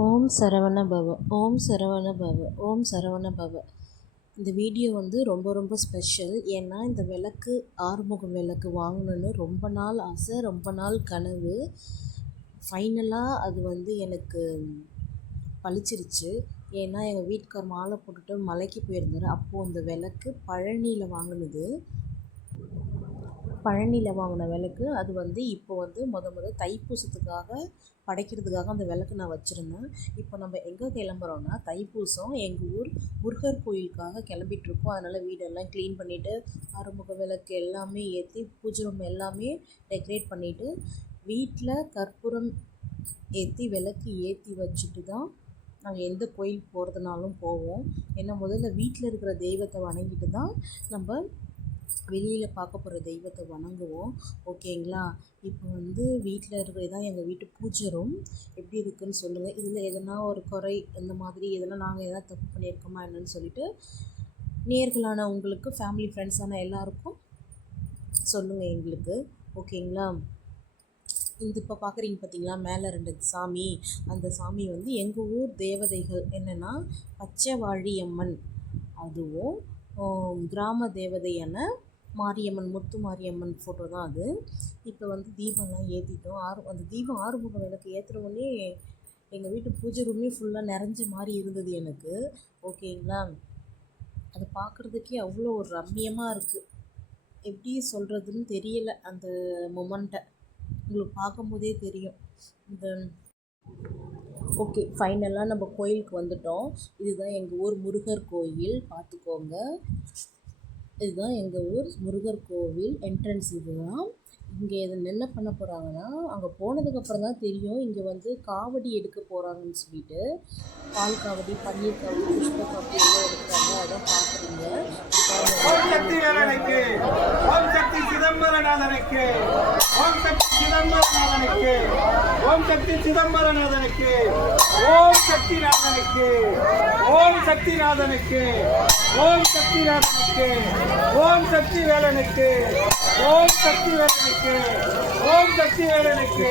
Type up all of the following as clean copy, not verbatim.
ஓம் சரவண பவ ஓம் சரவண பவ ஓம் சரவண பவ. இந்த வீடியோ வந்து ரொம்ப ரொம்ப ஸ்பெஷல். ஏன்னா இந்த விளக்கு ஆறுமுகம் விளக்கு வாங்கணுன்னு ரொம்ப நாள் ஆசை, ரொம்ப நாள் கனவு. ஃபைனலாக அது வந்து எனக்கு பளிச்சிருச்சு. ஏன்னா எங்கள் வீட்டுக்கார் மாலை போட்டுட்டு மலைக்கு போயிருந்தார். அப்போது அந்த விளக்கு பழனியில் வாங்கின விளக்கு. அது வந்து இப்போ வந்து முத தைப்பூசத்துக்காக படைக்கிறதுக்காக அந்த விளக்கு நான் வச்சுருந்தேன். இப்போ நம்ம எங்கே கிளம்புறோன்னா தைப்பூசம் எங்கள் ஊர் முருகர் கோயிலுக்காக கிளம்பிகிட்ருக்கோம். அதனால் வீடெல்லாம் க்ளீன் பண்ணிவிட்டு ஆறுமுக விளக்கு எல்லாமே ஏற்றி பூஜை ரூம் எல்லாமே டெக்கரேட் பண்ணிவிட்டு வீட்டில் கற்பூரம் ஏற்றி விளக்கு ஏற்றி வச்சுட்டு தான் நாங்கள் எந்த கோயிலுக்கு போகிறதுனாலும் போவோம். ஏன்னா முதல்ல வீட்டில் இருக்கிற தெய்வத்தை வணங்கிட்டு தான் நம்ம வெளியில் பார்க்க போகிற தெய்வத்தை வணங்குவோம். ஓகேங்களா? இப்போ வந்து வீட்டில் இருக்கிறது தான் எங்கள் வீட்டு பூஜை ரூம். எப்படி இருக்குதுன்னு சொல்லுங்கள். இதில் எதனா ஒரு குறை இந்த மாதிரி எதனா நாங்கள் எதனா தப்பு பண்ணியிருக்கோமா என்னன்னு சொல்லிவிட்டு நேர்களான உங்களுக்கு, ஃபேமிலி ஃப்ரெண்ட்ஸான எல்லாருக்கும் சொல்லுங்கள் எங்களுக்கு. ஓகேங்களா? இது இப்போ பார்க்குறீங்க பார்த்தீங்களா, மேலே 2 சாமி. அந்த சாமி வந்து எங்கள் ஊர் தேவதைகள் என்னென்னா பச்சைவாழி அம்மன், அதுவும் கிராம தேவதையான மாரியம்மன், முத்து மாரியம்மன் ஃபோட்டோ தான் அது. இப்போ வந்து தீபம்லாம் ஏற்றிட்டோம். அந்த தீபம் ஆறுமுக விளக்கு ஏற்றுறவுடனே எங்கள் வீட்டு பூஜை ரூமே ஃபுல்லாக நிறைஞ்ச மாதிரி இருந்தது எனக்கு. ஓகேங்களா? அதை பார்க்குறதுக்கே அவ்வளோ ஒரு ரம்மியமாக இருக்குது. எப்படி சொல்கிறதுன்னு தெரியலை. அந்த மொமெண்ட்டை உங்களுக்கு பார்க்கும்போதே தெரியும். ஓகே, ஃபைனலாக நம்ம கோயிலுக்கு வந்துட்டோம். இதுதான் எங்கள் ஊர் முருகர் கோயில், பார்த்துக்கோங்க. இதுதான் எங்கள் ஊர் முருகர் கோவில் என்ட்ரன்ஸ். இதுதான். இங்கே என்ன பண்ண போகிறாங்கன்னா, அங்கே போனதுக்கப்புறம் தான் தெரியும். இங்கே வந்து காவடி எடுக்க போகிறாங்கன்னு சொல்லிட்டு பால் காவடி, பன்னீர் காவடி, புஷ்ப காவடி எல்லாம் எடுக்கிறாங்க. அதான் பார்க்குறீங்க. ஓம் சக்தி வேலனுக்கு, ஓம் சக்தி சிதம்பரநாதனுக்கு, ஓம் சக்தி சிதம்பரநாதனுக்கு, ஓம் சக்தி சிதம்பரநாதனுக்கு, ஓம் சக்திநாதனுக்கு, ஓம் சக்திநாதனுக்கு, ஓம் சக்திநாதனுக்கு, ஓம் சக்தி வேலனுக்கு, ஓம் சக்தி வேலனுக்கு, ஓம் சக்தி வேலனுக்கு,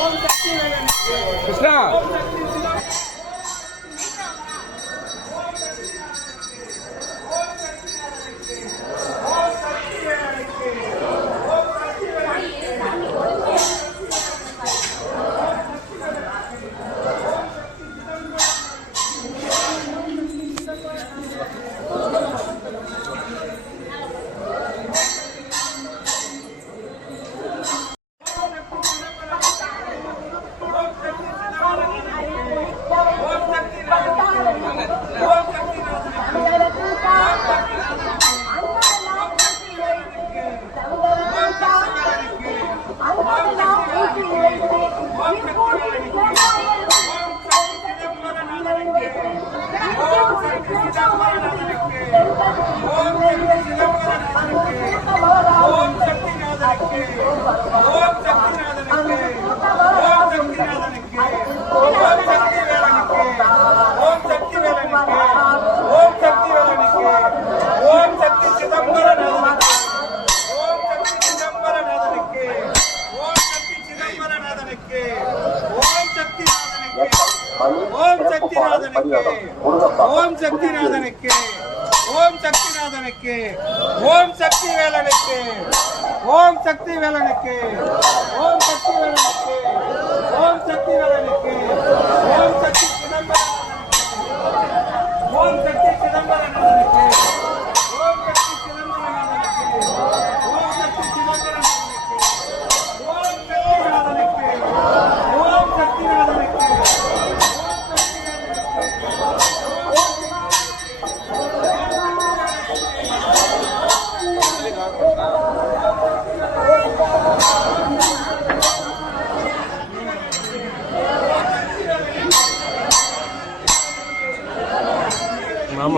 ஓம் சக்தி வேலனுக்கு, கிருஷ்ணா ஓம் சக்திநாதனுக்கு, ஓம் சக்திநாதனுக்கு, ஓம் சக்தி வேலனுக்கு, ஓம் சக்தி வேலனுக்கு, ஓம் சக்தி வேலனுக்கு, ஓம் சக்தி வேலனுக்கு, ஓம் சக்தி சிதம்பரநாதனுக்கு, ஓம் சக்தி சிதம்பரநாதனுக்கு, ஓம் சக்தி சிதம்பரநாதனுக்கு, ஓம் சக்தி சிதம்பரநாதனுக்கு, ஓம் சக்திநாதனுக்கு, ஓம் சக்திநாதனுக்கு.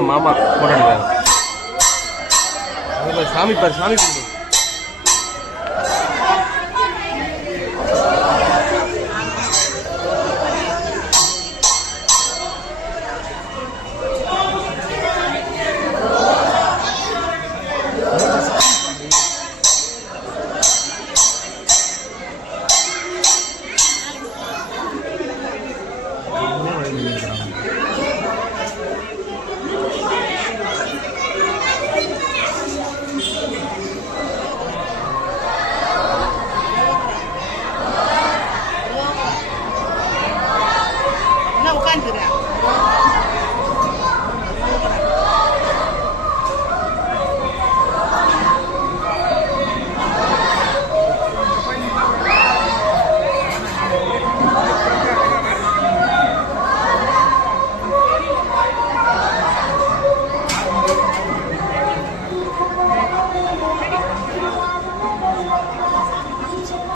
மாமா போட்டாங்க சாமி பாரு, சாமி பாரு. மாதிரி பண்ணியிருக்கிறாங்க.